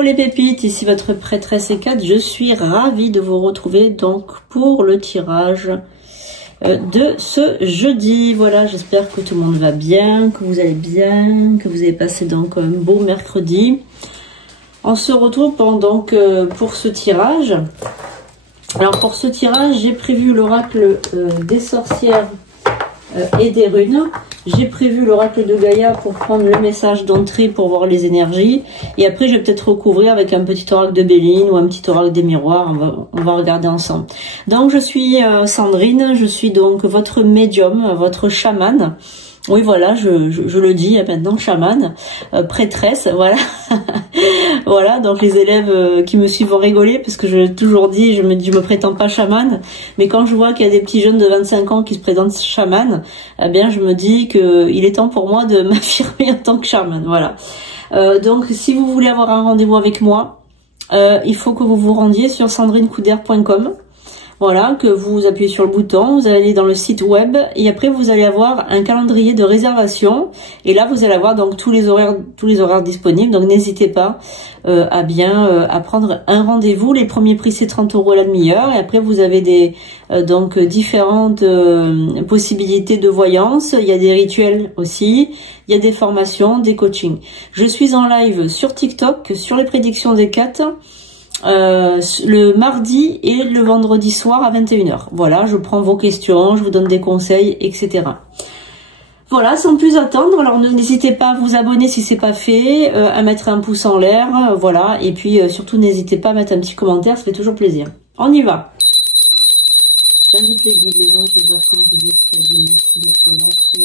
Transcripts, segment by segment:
Hello les pépites, ici votre prêtresse Ecate. Je suis ravie de vous retrouver donc pour le tirage de ce jeudi. Voilà, j'espère que tout le monde va bien, que vous allez bien, que vous avez passé donc un beau mercredi. On se retrouve donc pour ce tirage. Alors pour ce tirage, j'ai prévu l'oracle des sorcières et des runes. J'ai prévu l'oracle de Gaïa pour prendre le message d'entrée pour voir les énergies. Et après, je vais peut-être recouvrir avec un petit oracle de Béline ou un petit oracle des miroirs. On va regarder ensemble. Donc, je suis Sandrine. Je suis donc votre médium, votre chamane. Oui, voilà, je le dis maintenant, chamane, prêtresse, voilà. Voilà, donc les élèves qui me suivent vont rigoler parce que je toujours dit, je me prétends pas chamane, mais quand je vois qu'il y a des petits jeunes de 25 ans qui se présentent chamane, eh bien je me dis que il est temps pour moi de m'affirmer en tant que chamane, voilà. Donc si vous voulez avoir un rendez-vous avec moi, il faut que vous vous rendiez sur sandrinecoudert.com. Voilà, que vous appuyez sur le bouton, vous allez dans le site web et après vous allez avoir un calendrier de réservation et là vous allez avoir donc tous les horaires disponibles. Donc n'hésitez pas à prendre un rendez-vous. Les premiers prix c'est 30 € la demi-heure et après vous avez des donc différentes possibilités de voyance. Il y a des rituels aussi, il y a des formations, des coachings. Je suis en live sur TikTok sur les prédictions d'Ecate. Le mardi et le vendredi soir à 21 h. Voilà, je prends vos questions, je vous donne des conseils, etc. Voilà, sans plus attendre, alors n'hésitez pas à vous abonner si c'est pas fait, à mettre un pouce en l'air, voilà, et puis surtout n'hésitez pas à mettre un petit commentaire, ça fait toujours plaisir. On y va. J'invite les guides, les anges, les archanges, les esprits à dire merci d'être là pour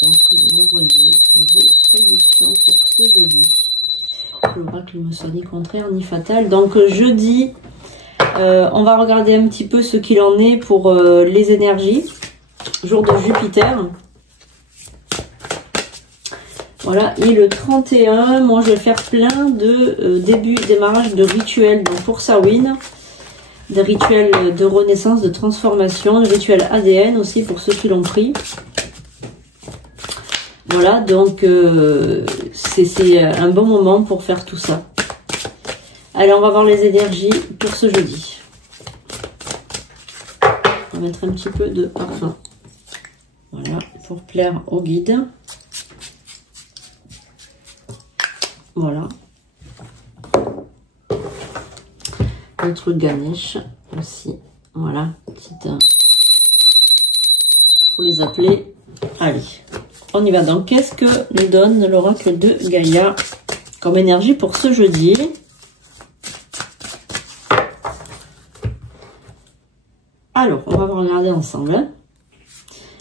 donc m'envoyer vos prédictions pour ce jeudi. L'oracle ne me soit ni contraire ni fatal. Donc jeudi, on va regarder un petit peu ce qu'il en est pour les énergies. Jour de Jupiter. Voilà, et le 31, moi je vais faire plein de démarrage de rituels. Donc pour Samhain, des rituels de renaissance, de transformation, des rituels ADN aussi pour ceux qui l'ont pris. Voilà, donc c'est un bon moment pour faire tout ça. Allez, on va voir les énergies pour ce jeudi. On va mettre un petit peu de parfum. Voilà, pour plaire au guide. Voilà. Notre Ganesh aussi. Voilà, petite pour les appeler. Allez. On y va donc. Qu'est-ce que nous donne l'oracle de Gaïa comme énergie pour ce jeudi? Alors, on va regarder ensemble. Hein.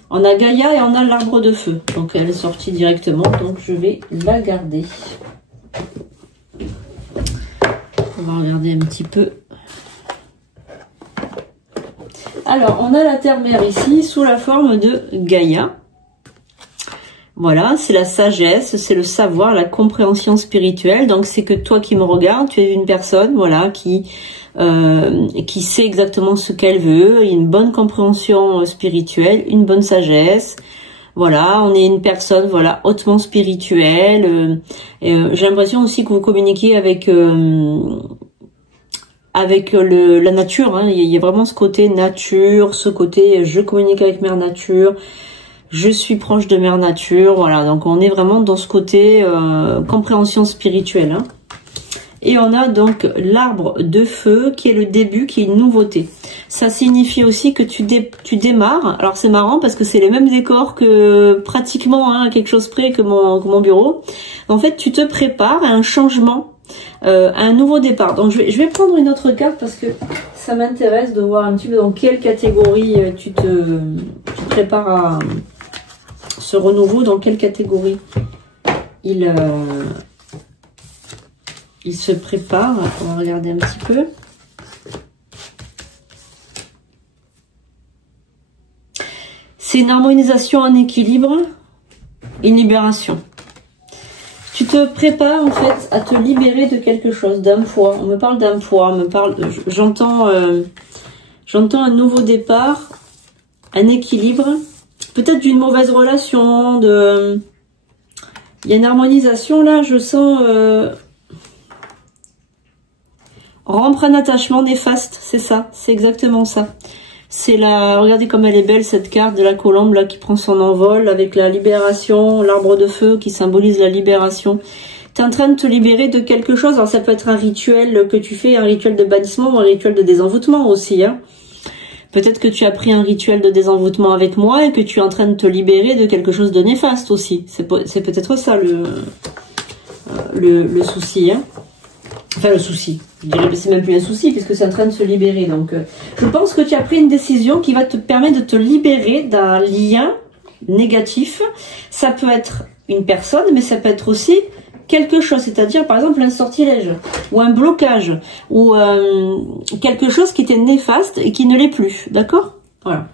On a Gaïa et on a l'arbre de feu. Donc, elle est sortie directement. Donc, je vais la garder. On va regarder un petit peu. Alors, on a la terre-mère ici sous la forme de Gaïa. Voilà, c'est la sagesse, c'est le savoir, la compréhension spirituelle. Donc, c'est que toi qui me regardes, tu es une personne, voilà, qui sait exactement ce qu'elle veut, une bonne compréhension spirituelle, une bonne sagesse. Voilà, on est une personne, voilà, hautement spirituelle. J'ai l'impression aussi que vous communiquez avec la nature. Hein. Il y a vraiment ce côté nature, ce côté je communique avec Mère Nature. Je suis proche de Mère Nature, voilà, donc on est vraiment dans ce côté compréhension spirituelle. Hein. Et on a donc l'arbre de feu qui est le début, qui est une nouveauté. Ça signifie aussi que tu démarres, alors c'est marrant parce que c'est les mêmes décors que pratiquement, hein, quelque chose près que mon bureau. En fait, tu te prépares à un changement, à un nouveau départ. Donc je vais prendre une autre carte parce que ça m'intéresse de voir un petit peu dans quelle catégorie tu prépares à ce renouveau, dans quelle catégorie il se prépare. On va regarder un petit peu. C'est une harmonisation, un équilibre, une libération. Tu te prépares en fait à te libérer de quelque chose, d'un poids. On me parle d'un poids, j'entends un nouveau départ, un équilibre. Peut-être d'une mauvaise relation, il y a une harmonisation là, je sens Rompre un attachement néfaste, c'est ça, c'est exactement ça. C'est la, regardez comme elle est belle cette carte de la colombe là qui prend son envol avec la libération, l'arbre de feu qui symbolise la libération. Tu es en train de te libérer de quelque chose. Alors ça peut être un rituel que tu fais, un rituel de bannissement ou un rituel de désenvoûtement aussi. Hein. Peut-être que tu as pris un rituel de désenvoûtement avec moi et que tu es en train de te libérer de quelque chose de néfaste aussi. C'est peut-être ça le souci. Hein. Enfin le souci. Je dirais que c'est même plus un souci puisque c'est en train de se libérer. Donc je pense que tu as pris une décision qui va te permettre de te libérer d'un lien négatif. Ça peut être une personne, mais ça peut être aussi quelque chose, c'est-à-dire par exemple un sortilège ou un blocage ou quelque chose qui était néfaste et qui ne l'est plus, d'accord? Voilà.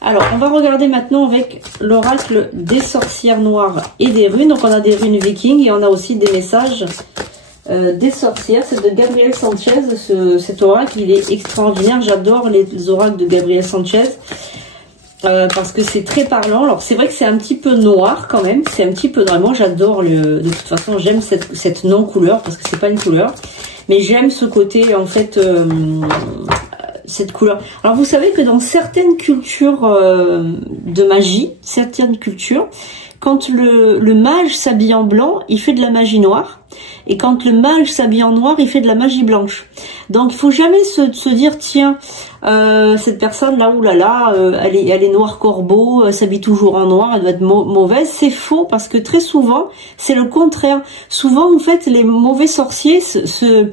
Alors on va regarder maintenant avec l'oracle des sorcières noires et des runes. Donc on a des runes vikings et on a aussi des messages des sorcières. C'est de Gabriel Sanchez, cet oracle, il est extraordinaire. J'adore les oracles de Gabriel Sanchez. Parce que c'est très parlant. Alors c'est vrai que c'est un petit peu noir quand même, c'est un petit peu noir. Moi j'adore de toute façon j'aime cette non couleur parce que c'est pas une couleur, mais j'aime ce côté en fait cette couleur. Alors vous savez que dans certaines cultures de magie, certaines cultures, quand le mage s'habille en blanc, il fait de la magie noire. Et quand le mage s'habille en noir, il fait de la magie blanche. Donc il faut jamais se dire tiens, cette personne là, oulala, elle est noire corbeau, s'habille toujours en noir, elle doit être mauvaise. C'est faux parce que très souvent c'est le contraire. Souvent en fait les mauvais sorciers se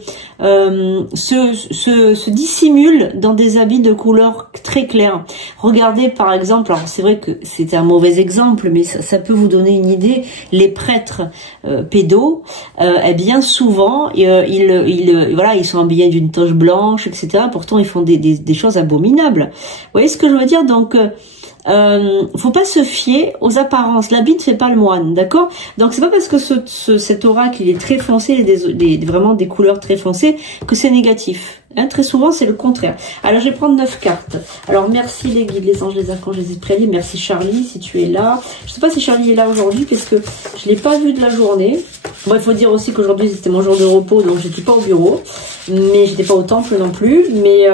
dissimulent dans des habits de couleur très claire. Regardez par exemple, alors c'est vrai que c'était un mauvais exemple, mais ça peut vous donner une idée. Les prêtres pédos, eh bien souvent voilà, ils sont habillés d'une toche blanche, etc. Pourtant ils font des choses abominables. Vous voyez ce que je veux dire? Donc faut pas se fier aux apparences. L'habit ne fait pas le moine, d'accord? Donc c'est pas parce que cet oracle il est très foncé, vraiment des couleurs très foncées, que c'est négatif. Hein, très souvent c'est le contraire. Alors je vais prendre 9 cartes. Alors merci les guides, les anges, les archanges, les esprits, merci Charlie si tu es là. Je sais pas si Charlie est là aujourd'hui parce que je l'ai pas vu de la journée. Bon, il faut dire aussi qu'aujourd'hui c'était mon jour de repos, donc j'étais pas au bureau, mais j'étais pas au temple non plus. Mais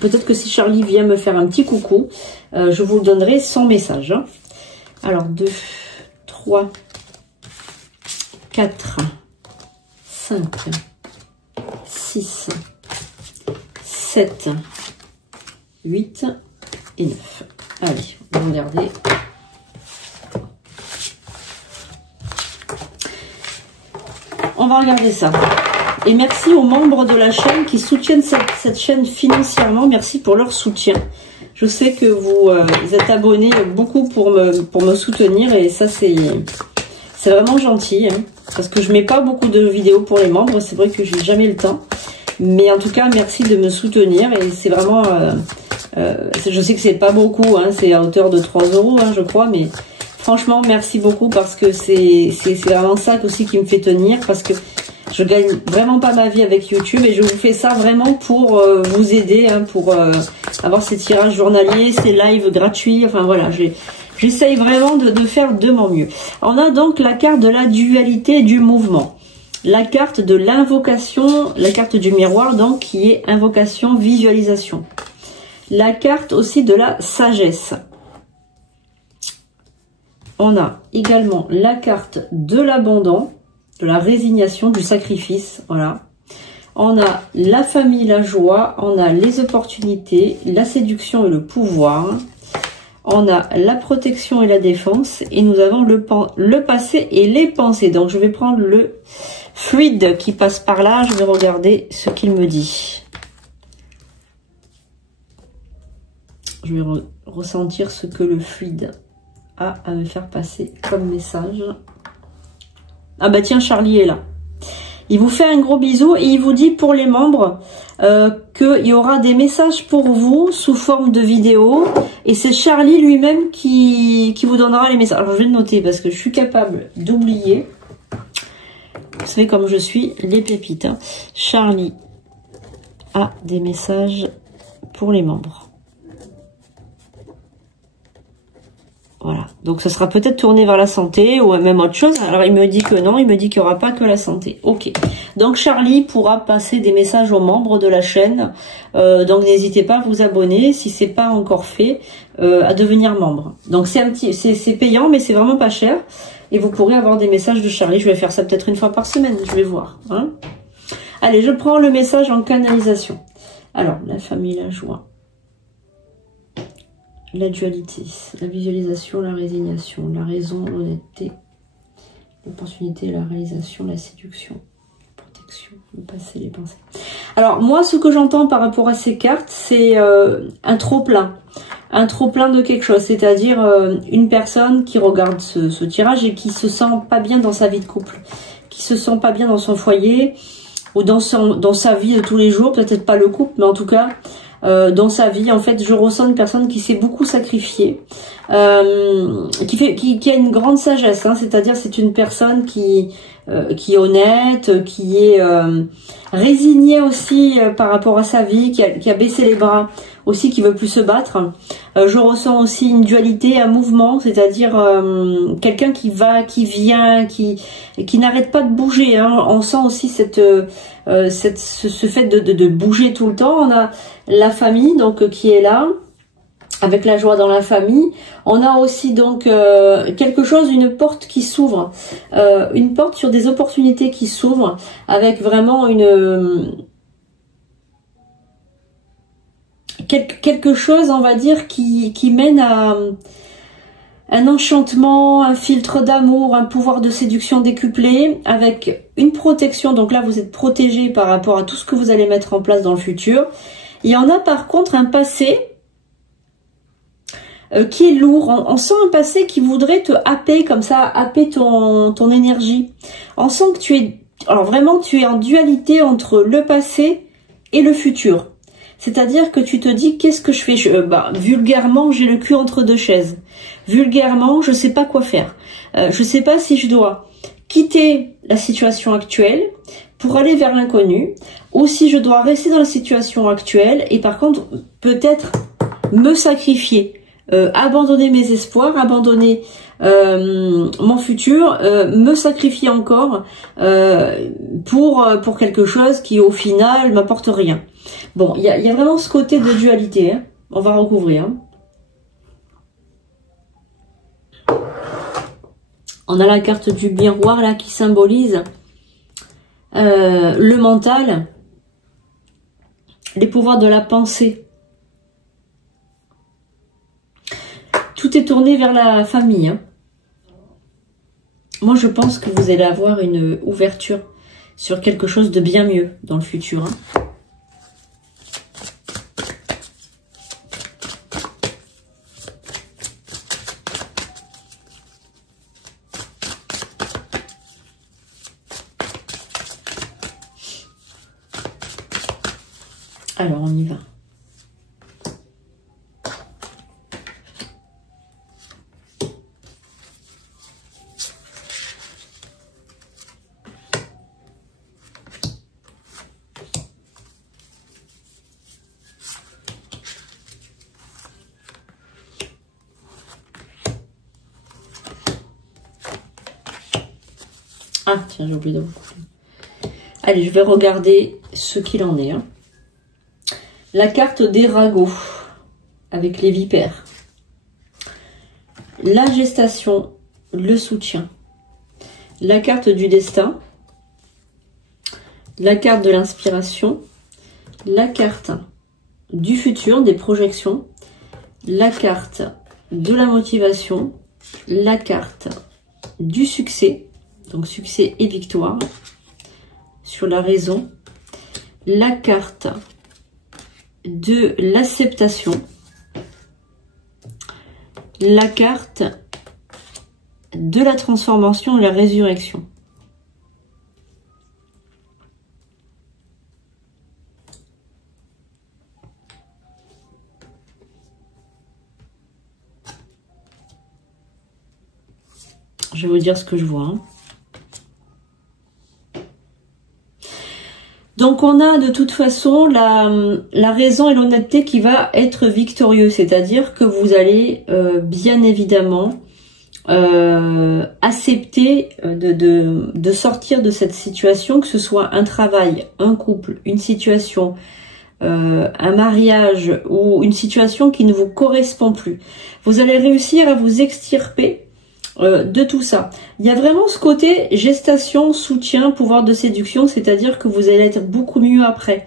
peut-être que si Charlie vient me faire un petit coucou, je vous donnerai son message. Hein. Alors 2, 3, 4, 5, 6, 7, 8 et 9. Allez, on va regarder. On va regarder ça. Et merci aux membres de la chaîne qui soutiennent cette chaîne financièrement. Merci pour leur soutien. Je sais que vous êtes abonnés beaucoup pour me soutenir et ça c'est vraiment gentil. Hein, parce que je mets pas beaucoup de vidéos pour les membres. C'est vrai que j'ai jamais le temps. Mais en tout cas, merci de me soutenir et c'est vraiment... je sais que c'est pas beaucoup, hein, c'est à hauteur de 3 €, hein, je crois, mais... Franchement, merci beaucoup parce que c'est vraiment ça aussi qui me fait tenir parce que je gagne vraiment pas ma vie avec YouTube et je vous fais ça vraiment pour vous aider, hein, pour avoir ces tirages journaliers, ces lives gratuits. Enfin voilà, j'essaye vraiment de faire de mon mieux. On a donc la carte de la dualité et du mouvement. La carte de l'invocation, la carte du miroir donc qui est invocation, visualisation. La carte aussi de la sagesse. On a également la carte de l'abandon, de la résignation, du sacrifice, voilà. On a la famille, la joie, on a les opportunités, la séduction et le pouvoir. On a la protection et la défense et nous avons le passé et les pensées. Donc je vais prendre le fluide qui passe par là, je vais regarder ce qu'il me dit. Je vais ressentir ce que le fluide à me faire passer comme message. Ah bah tiens, Charlie est là. Il vous fait un gros bisou et il vous dit pour les membres qu'il y aura des messages pour vous sous forme de vidéo et c'est Charlie lui-même qui vous donnera les messages. Alors je vais le noter parce que je suis capable d'oublier. Vous savez comme je suis, les pépites. Hein. Charlie a des messages pour les membres. Voilà, donc ce sera peut-être tourné vers la santé ou même autre chose. Alors il me dit que non, il me dit qu'il n'y aura pas que la santé. Ok, donc Charlie pourra passer des messages aux membres de la chaîne. Donc n'hésitez pas à vous abonner si c'est pas encore fait, à devenir membre. Donc c'est payant, mais c'est vraiment pas cher. Et vous pourrez avoir des messages de Charlie. Je vais faire ça peut-être une fois par semaine, je vais voir. Hein. Allez, je prends le message en canalisation. Alors, la famille, la joie. La dualité, la visualisation, la résignation, la raison, l'honnêteté, l'opportunité, la réalisation, la séduction, la protection, le passé, les pensées. Alors moi, ce que j'entends par rapport à ces cartes, c'est un trop-plein de quelque chose, c'est-à-dire une personne qui regarde ce tirage et qui se sent pas bien dans sa vie de couple, qui se sent pas bien dans son foyer ou dans sa vie de tous les jours, peut-être pas le couple, mais en tout cas... dans sa vie, en fait, je ressens une personne qui s'est beaucoup sacrifiée, qui a une grande sagesse, hein, c'est-à-dire c'est une personne qui est honnête, qui est résignée aussi par rapport à sa vie, qui a baissé les bras aussi, qui veut plus se battre. Je ressens aussi une dualité, un mouvement, c'est-à-dire quelqu'un qui va, qui vient, qui n'arrête pas de bouger. Hein. On sent aussi ce fait de bouger tout le temps. On a la famille donc qui est là, avec la joie dans la famille. On a aussi donc quelque chose, une porte qui s'ouvre, une porte sur des opportunités qui s'ouvrent, avec vraiment quelque chose, on va dire, qui mène à un enchantement, un filtre d'amour, un pouvoir de séduction décuplé, avec une protection. Donc là, vous êtes protégé par rapport à tout ce que vous allez mettre en place dans le futur. Il y en a par contre un passé qui est lourd. On sent un passé qui voudrait te happer comme ça, happer ton énergie. On sent que tu es... Alors vraiment, tu es en dualité entre le passé et le futur. C'est-à-dire que tu te dis, qu'est-ce que je fais? Vulgairement, j'ai le cul entre deux chaises. Vulgairement, je sais pas quoi faire. Je sais pas si je dois quitter la situation actuelle pour aller vers l'inconnu, ou si je dois rester dans la situation actuelle et par contre, peut-être me sacrifier, abandonner mes espoirs, abandonner mon futur, me sacrifier encore pour quelque chose qui au final m'apporte rien. Bon, il y a vraiment ce côté de dualité, hein. On va recouvrir. Hein. On a la carte du miroir là qui symbolise le mental, les pouvoirs de la pensée. Tout est tourné vers la famille. Hein. Moi, je pense que vous allez avoir une ouverture sur quelque chose de bien mieux dans le futur. Hein. Alors, on y va. Ah, tiens, j'ai oublié de vous couper. Allez, je vais regarder ce qu'il en est. Hein. La carte des ragots avec les vipères. La gestation, le soutien. La carte du destin. La carte de l'inspiration. La carte du futur, des projections. La carte de la motivation. La carte du succès. Donc succès et victoire. Sur la raison. La carte de l'acceptation, la carte de la transformation et la résurrection. Je vais vous dire ce que je vois. Hein. Donc on a de toute façon la raison et l'honnêteté qui va être victorieux, c'est-à-dire que vous allez bien évidemment accepter de sortir de cette situation, que ce soit un travail, un couple, une situation, un mariage ou une situation qui ne vous correspond plus. Vous allez réussir à vous extirper de tout ça. Il y a vraiment ce côté gestation, soutien, pouvoir de séduction, c'est-à-dire que vous allez être beaucoup mieux après.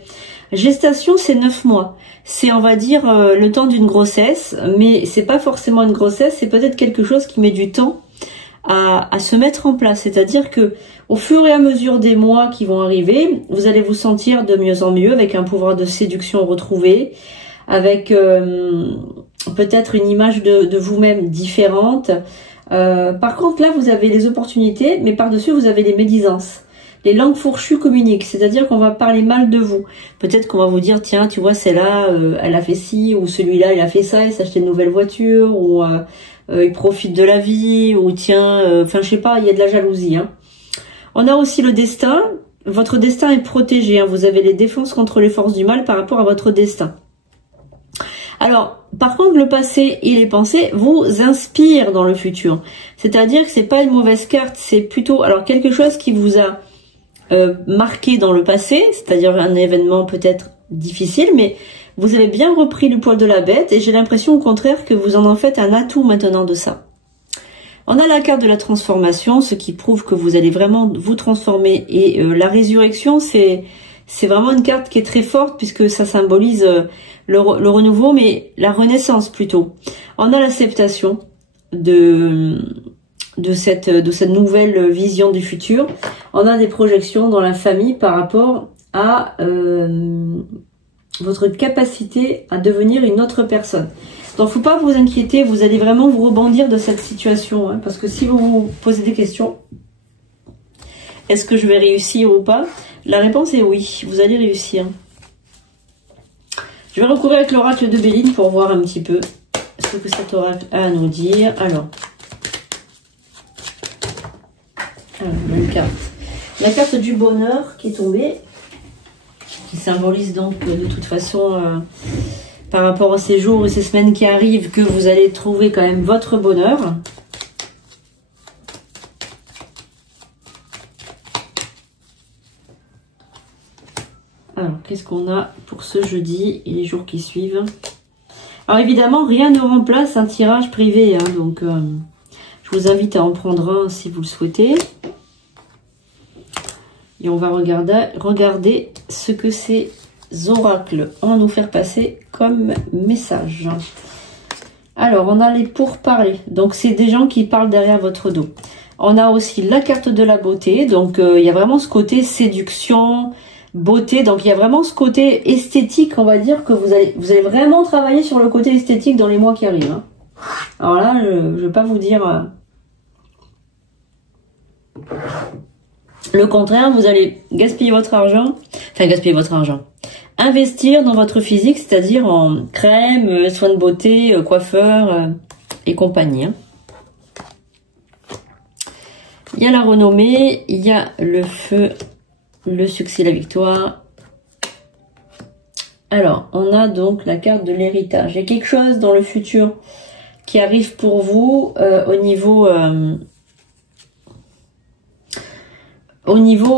Gestation, c'est 9 mois. C'est, on va dire, le temps d'une grossesse, mais c'est pas forcément une grossesse, c'est peut-être quelque chose qui met du temps à se mettre en place. C'est-à-dire que au fur et à mesure des mois qui vont arriver, vous allez vous sentir de mieux en mieux, avec un pouvoir de séduction retrouvé, avec peut-être une image de vous-même différente. Par contre, là, vous avez les opportunités, mais par-dessus, vous avez les médisances. Les langues fourchues communiquent, c'est-à-dire qu'on va parler mal de vous. Peut-être qu'on va vous dire, tiens, tu vois, celle-là, elle a fait ci, ou celui-là, il a fait ça, il s'est acheté une nouvelle voiture, ou il profite de la vie, ou tiens, enfin, je sais pas, il y a de la jalousie. Hein. On a aussi le destin. Votre destin est protégé. Hein. Vous avez les défenses contre les forces du mal par rapport à votre destin. Alors, par contre, le passé et les pensées vous inspirent dans le futur. C'est-à-dire que c'est pas une mauvaise carte, c'est plutôt alors quelque chose qui vous a marqué dans le passé, c'est-à-dire un événement peut-être difficile, mais vous avez bien repris le poil de la bête et j'ai l'impression au contraire que vous en faites un atout maintenant de ça. On a la carte de la transformation, ce qui prouve que vous allez vraiment vous transformer et la résurrection, c'est vraiment une carte qui est très forte puisque ça symbolise le renouveau, mais la renaissance plutôt. On a l'acceptation de cette nouvelle vision du futur. On a des projections dans la famille par rapport à votre capacité à devenir une autre personne. Donc, faut pas vous inquiéter, vous allez vraiment vous rebondir de cette situation, hein, parce que si vous vous posez des questions, est-ce que je vais réussir ou pas? La réponse est oui, vous allez réussir. Je vais recourir avec l'oracle de Béline pour voir un petit peu ce que cet oracle a à nous dire. Alors une carte. La carte du bonheur qui est tombée, qui symbolise donc de toute façon, par rapport à ces jours et ces semaines qui arrivent, que vous allez trouver quand même votre bonheur. Alors, qu'est-ce qu'on a pour ce jeudi et les jours qui suivent? Alors, évidemment, rien ne remplace un tirage privé. Hein, donc, je vous invite à en prendre un si vous le souhaitez. Et on va regarder ce que ces oracles ont à nous faire passer comme message. Alors, on a les pourparlers. Donc, c'est des gens qui parlent derrière votre dos. On a aussi la carte de la beauté. Donc, il y a vraiment ce côté séduction, beauté, donc il y a vraiment ce côté esthétique, on va dire, que vous allez vraiment travailler sur le côté esthétique dans les mois qui arrivent. Hein. Alors là, je ne vais pas vous dire le contraire, vous allez gaspiller votre argent, investir dans votre physique, c'est-à-dire en crème, soins de beauté, coiffeur et compagnie. Hein. Il y a la renommée, il y a le feu, le succès, la victoire. Alors, on a donc la carte de l'héritage. Il y a quelque chose dans le futur qui arrive pour vous au niveau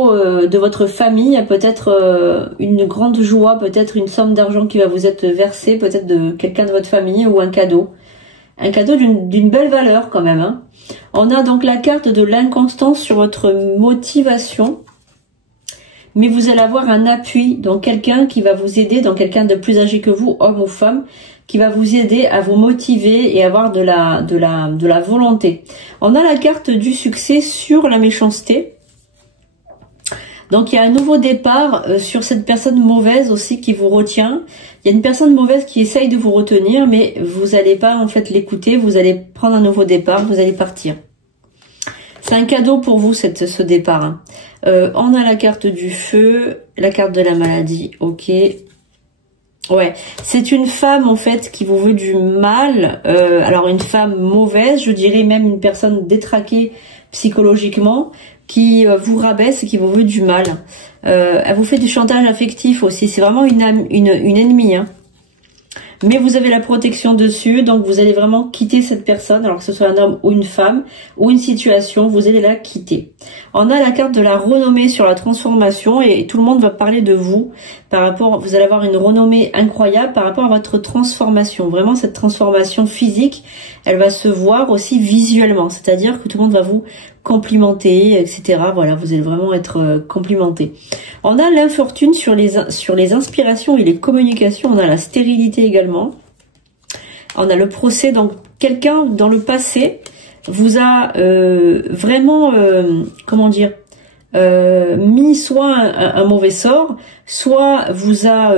de votre famille. Il y a peut-être une grande joie, peut-être une somme d'argent qui va vous être versée, peut-être de quelqu'un de votre famille ou un cadeau. Un cadeau d'une belle valeur quand même. Hein. On a donc la carte de l'inconstance sur votre motivation. Mais vous allez avoir un appui, donc quelqu'un qui va vous aider, donc quelqu'un de plus âgé que vous, homme ou femme, qui va vous aider à vous motiver et avoir de la volonté. On a la carte du succès sur la méchanceté. Donc il y a un nouveau départ sur cette personne mauvaise aussi qui vous retient. Il y a une personne mauvaise qui essaye de vous retenir, mais vous n'allez pas en fait l'écouter, vous allez prendre un nouveau départ, vous allez partir. C'est un cadeau pour vous ce départ. Hein. On a la carte du feu, la carte de la maladie, ok. Ouais, c'est une femme en fait qui vous veut du mal. Alors une femme mauvaise, je dirais même une personne détraquée psychologiquement, qui vous rabaisse et qui vous veut du mal. Elle vous fait du chantage affectif aussi. C'est vraiment une ennemie, hein. Mais vous avez la protection dessus, donc vous allez vraiment quitter cette personne, alors que ce soit un homme ou une femme, ou une situation, vous allez la quitter. On a la carte de la renommée sur la transformation, et tout le monde va parler de vous, par rapport, vous allez avoir une renommée incroyable par rapport à votre transformation. Vraiment, cette transformation physique, elle va se voir aussi visuellement, c'est-à-dire que tout le monde va vous complimenter, etc. Voilà, vous allez vraiment être complimenté. On a l'infortune sur les inspirations et les communications. On a la stérilité également. On a le procès. Donc, quelqu'un dans le passé vous a vraiment, comment dire, mis soit un mauvais sort, soit vous a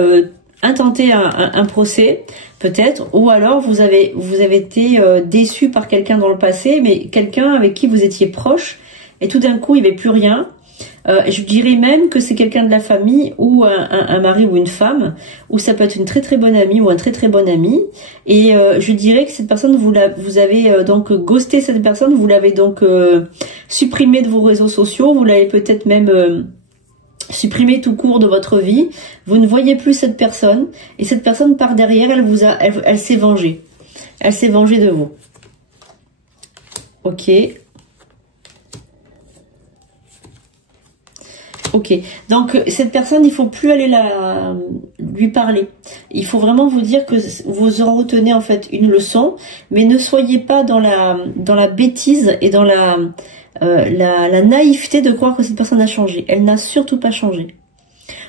intenté un procès, peut-être, ou alors vous avez été déçu par quelqu'un dans le passé, mais quelqu'un avec qui vous étiez proche, et tout d'un coup il n'y avait plus rien. Je dirais même que c'est quelqu'un de la famille, ou un mari ou une femme, ou ça peut être une très très bonne amie ou un très très bon ami, et je dirais que cette personne, vous avez donc ghosté cette personne, vous l'avez donc supprimé de vos réseaux sociaux, vous l'avez peut-être même supprimé tout court de votre vie, vous ne voyez plus cette personne, et cette personne par derrière, elle s'est vengée. Elle s'est vengée de vous. Ok. Ok. Donc, cette personne, il faut plus aller lui parler. Il faut vraiment vous dire que vous en retenez en fait une leçon, mais ne soyez pas dans la bêtise et dans la naïveté de croire que cette personne a changé. Elle n'a surtout pas changé.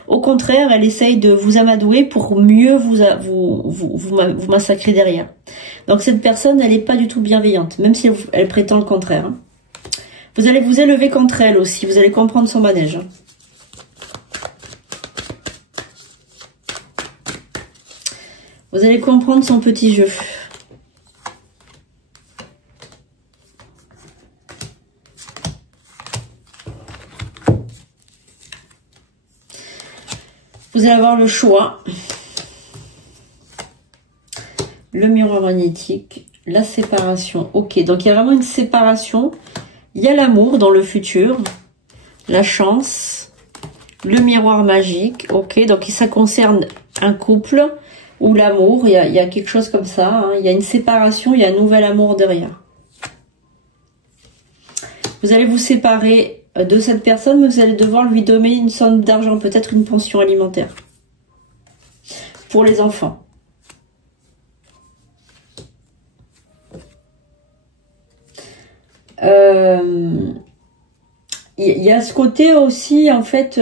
Au contraire, elle essaye de vous amadouer pour mieux vous massacrer derrière. Donc cette personne, elle n'est pas du tout bienveillante, même si elle prétend le contraire. Hein. Vous allez vous élever contre elle aussi, vous allez comprendre son manège. Hein. Vous allez comprendre son petit jeu. Vous allez avoir le choix. Le miroir magnétique, la séparation. Ok, donc il y a vraiment une séparation. Il y a l'amour dans le futur, la chance, le miroir magique. Ok, donc ça concerne un couple ou l'amour. Il y a quelque chose comme ça. Hein. Il y a une séparation, il y a un nouvel amour derrière. Vous allez vous séparer de cette personne, mais vous allez devoir lui donner une somme d'argent, peut-être une pension alimentaire pour les enfants. Il y a ce côté aussi, en fait,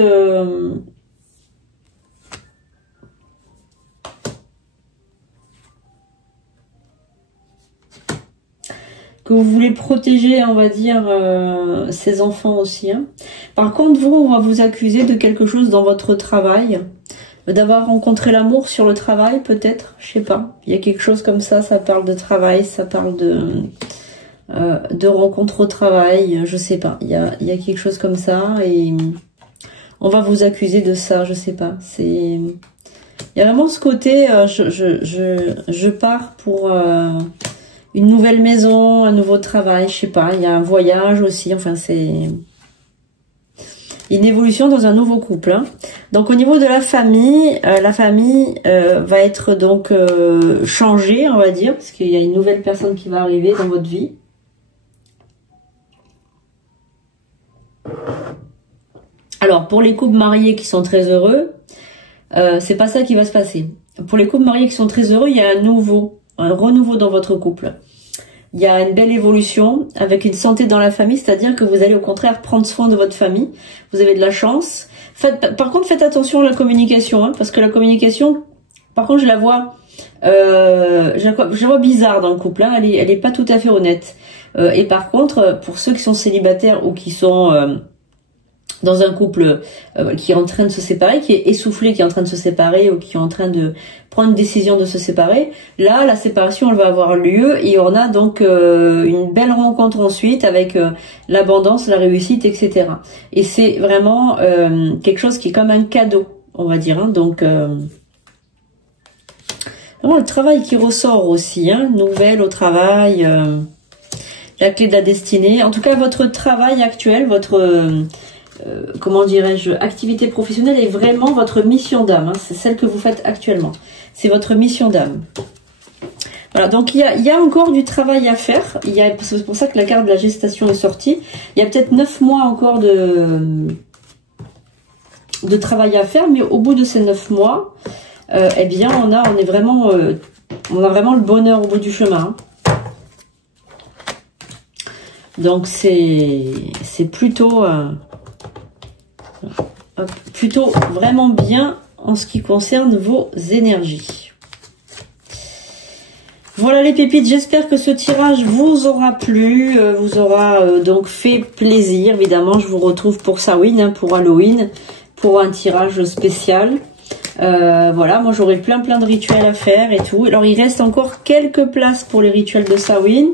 que vous voulez protéger, on va dire, ces enfants aussi. Hein. Par contre, vous, on va vous accuser de quelque chose dans votre travail, d'avoir rencontré l'amour sur le travail, peut-être, je sais pas. Il y a quelque chose comme ça parle de travail, ça parle de rencontre au travail, je sais pas. Il y a quelque chose comme ça et on va vous accuser de ça, je sais pas. Il y a vraiment ce côté, je pars pour une nouvelle maison, un nouveau travail, je sais pas, il y a un voyage aussi, enfin c'est une évolution dans un nouveau couple. Hein. Donc au niveau de la famille va être donc changée, on va dire, parce qu'il y a une nouvelle personne qui va arriver dans votre vie. Alors pour les couples mariés qui sont très heureux, c'est pas ça qui va se passer. Pour les couples mariés qui sont très heureux, il y a un renouveau dans votre couple. Il y a une belle évolution avec une santé dans la famille, c'est-à-dire que vous allez au contraire prendre soin de votre famille. Vous avez de la chance. Par contre, faites attention à la communication, hein, parce que la communication, par contre, je la vois bizarre dans le couple. Hein, elle est pas tout à fait honnête. Et par contre, pour ceux qui sont célibataires ou qui sont dans un couple qui est en train de se séparer, qui est essoufflé, qui est en train de se séparer ou qui est en train de prendre une décision de se séparer, là, la séparation, elle va avoir lieu et on a donc une belle rencontre ensuite avec l'abondance, la réussite, etc. Et c'est vraiment quelque chose qui est comme un cadeau, on va dire. Hein, donc, vraiment le travail qui ressort aussi, hein, nouvelle au travail. Il la clé de la destinée. En tout cas, votre travail actuel, votre, comment dirais-je, activité professionnelle est vraiment votre mission d'âme. Hein. C'est celle que vous faites actuellement. C'est votre mission d'âme. Voilà, donc il y a encore du travail à faire. C'est pour ça que la carte de la gestation est sortie. Il y a peut-être 9 mois encore de travail à faire, mais au bout de ces 9 mois, eh bien, on a vraiment le bonheur au bout du chemin. Donc c'est plutôt vraiment bien en ce qui concerne vos énergies. Voilà les pépites, j'espère que ce tirage vous aura plu, vous aura donc fait plaisir. Évidemment, je vous retrouve pour Samhain, hein, pour Halloween, pour un tirage spécial. Voilà, moi j'aurai plein de rituels à faire et tout. Alors il reste encore quelques places pour les rituels de Samhain.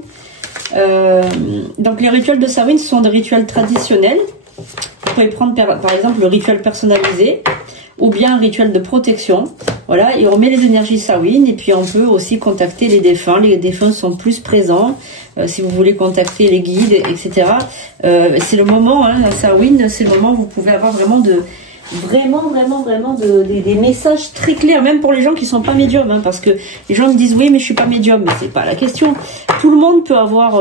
Donc les rituels de Samhain, ce sont des rituels traditionnels. Vous pouvez prendre par exemple le rituel personnalisé ou bien un rituel de protection. Voilà, et on met les énergies Samhain et puis on peut aussi contacter les défunts. Les défunts sont plus présents si vous voulez contacter les guides, etc. C'est le moment, hein, la Samhain, c'est le moment où vous pouvez avoir vraiment des messages très clairs, même pour les gens qui sont pas médiums, hein, parce que les gens me disent oui mais je suis pas médium, mais c'est pas la question. Tout le monde peut avoir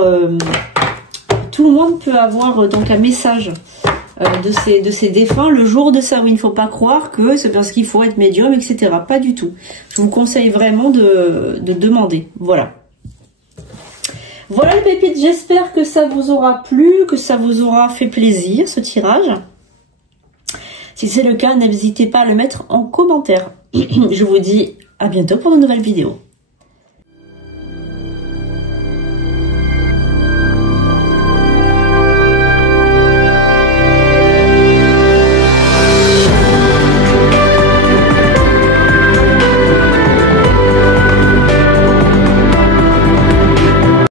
donc un message de ces défunts le jour de Samhain. Il ne faut pas croire que c'est parce qu'il faut être médium, etc. Pas du tout. Je vous conseille vraiment de demander. Voilà. Voilà les pépites, j'espère que ça vous aura plu, que ça vous aura fait plaisir ce tirage. Si c'est le cas, n'hésitez pas à le mettre en commentaire. Je vous dis à bientôt pour une nouvelle vidéo.